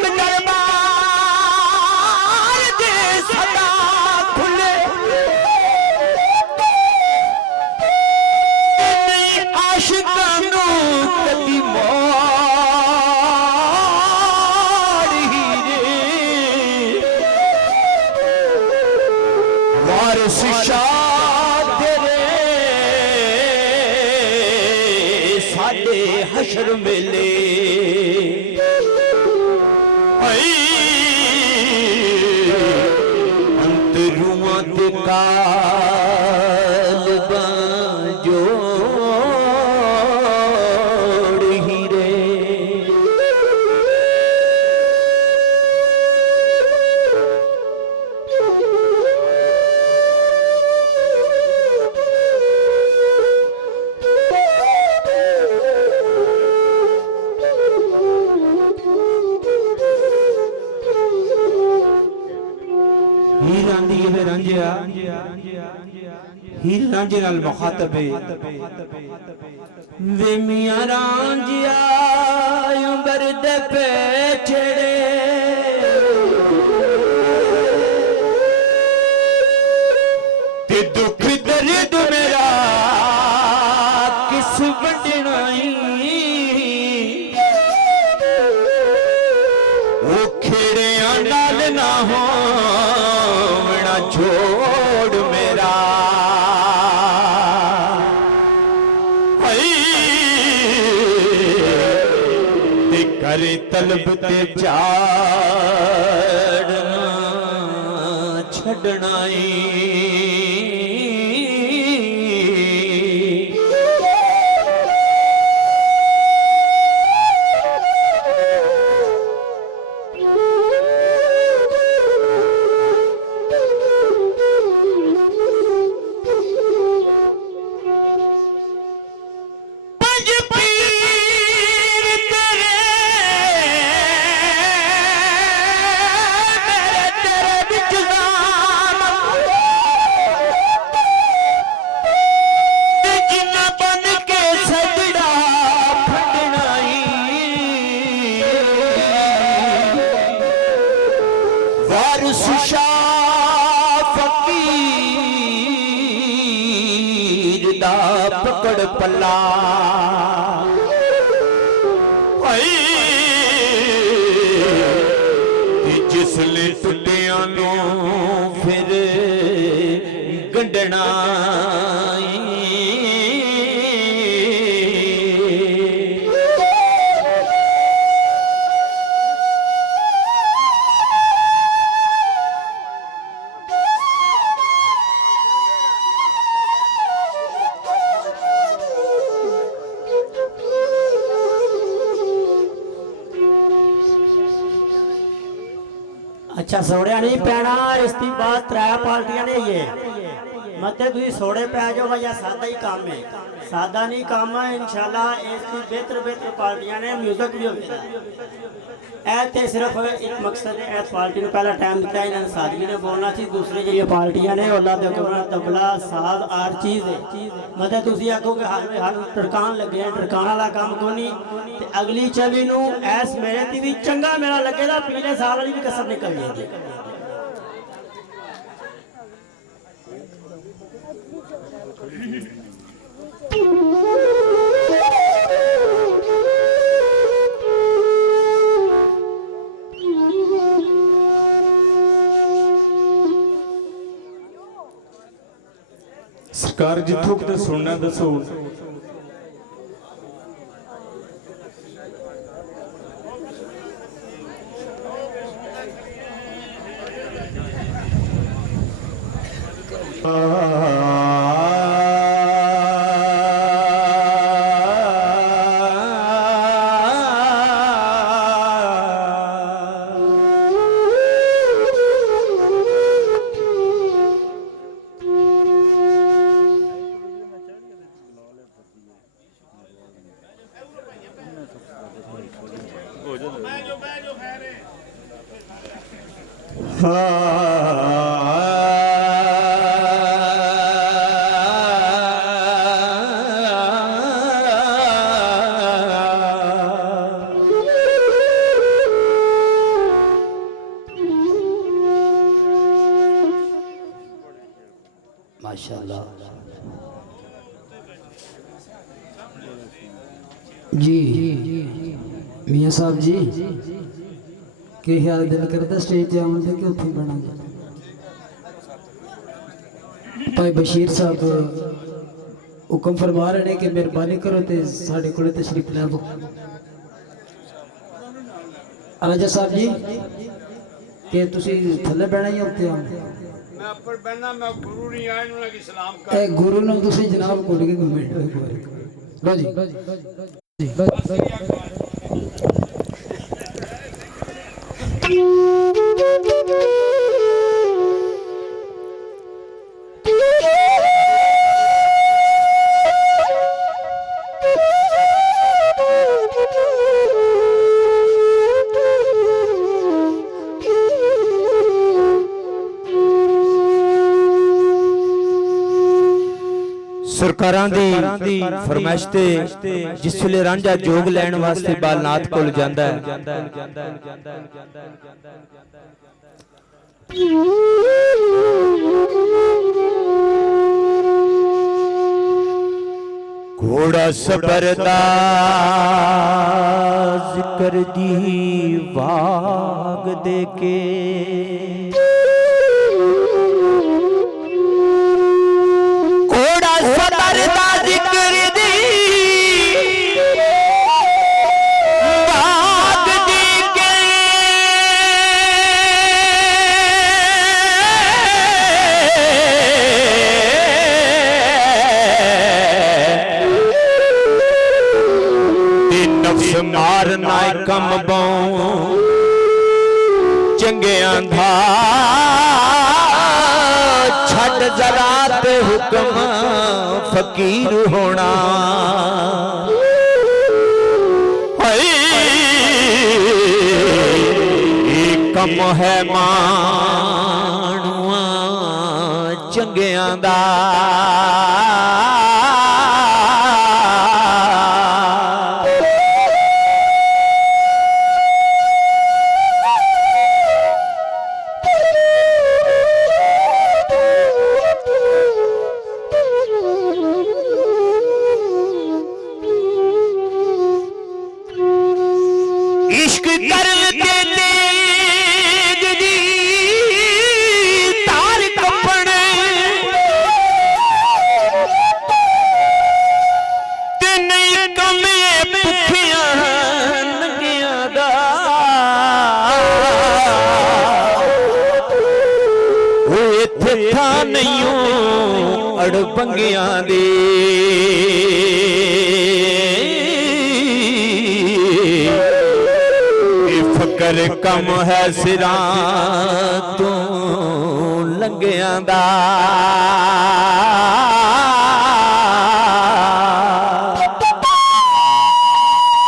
एक दरबार दे सदा खुले आशिकां नू कदी मोड़ ही रे वारिस शाह तेरे साडे हशर मेले अंतरुआ ते कालबा जोड़ ही रे हीर आंदी है रंजिया हीर रांझे नाल मुखातब है वे मियां रांझिया उम्र दे पे छड़े ते दुख दर्द मेरा किस वंडनाई ओ खेड़ियां नाल ना हो छोड़ मेरा ते करे तलब ते चाड़ना छड़नाई वारिस शाह फकीर दा पकड़ पल्ला जिसले टुटियां नू फिर गंढना अच्छा सोड़िया नहीं पैना इसकी बात त्रै पार्टियां ने ये मत तुम सोड़े पै जाओ भैया सादा ही काम है सादा नहीं काम है इंशाल्लाह इसकी बेहतर बेहतर पार्टियां ने म्यूजिक भी होगा ऐसे सिर्फ एक मकसद है इस पार्टी को पहला टाइम दिता इन्होंने सादगी ने बोलना सी दूसरी जी पार्टियां ने अल्लाह तबला साज हर चीज़ है मतलब तुम आखो कि हर टड़कान लगे टड़कान वाला काम को नहीं अगली चवी नू ऐस मेरे थी भी चंगा मेरा लगेगा पिछले साल वाली भी कसर निकल जाएगी सरकार जिथों किते सुनना दसो माशाल्लाह जी मियां साहब जी कि ख्याल दिल करता स्टेज ते आउण दे कि उत्थे बना भाई बशीर साहब हुक्म फरमा रहे ने कि मेहरबानी करो ते साडे कोले तशरीफ ले आओ राजा साहब जी कि तुसी थल्ले बैठना ही उत्ते आओ मैं ऊपर बैठना मैं गुरु नहीं आया उन्होंने की सलाम कर ए गुरु नु तुसी जनाब कोल के मिनट लो जी सरकारां दी फरमाइश ते जिस वेले रांझा जोग लैण वास्ते बालनाथ कोल जांदा है घोड़ा सबर दा जिक्र दी वाग दे के सबर दा जिक्र दी बाग दी के नफ्स मारना कम बाऊं चंगियां दा छड़ जरा ते हुक्म फकीर होना कम है मानुआ चंगियां दा इश्क करते तेग दी तार कपड़े ते नहीं कमे भुखियां नंगियां दा वो इत्थे था नहीं अड़बंगियां दे फकर कम है सिरा तू लंघियां दा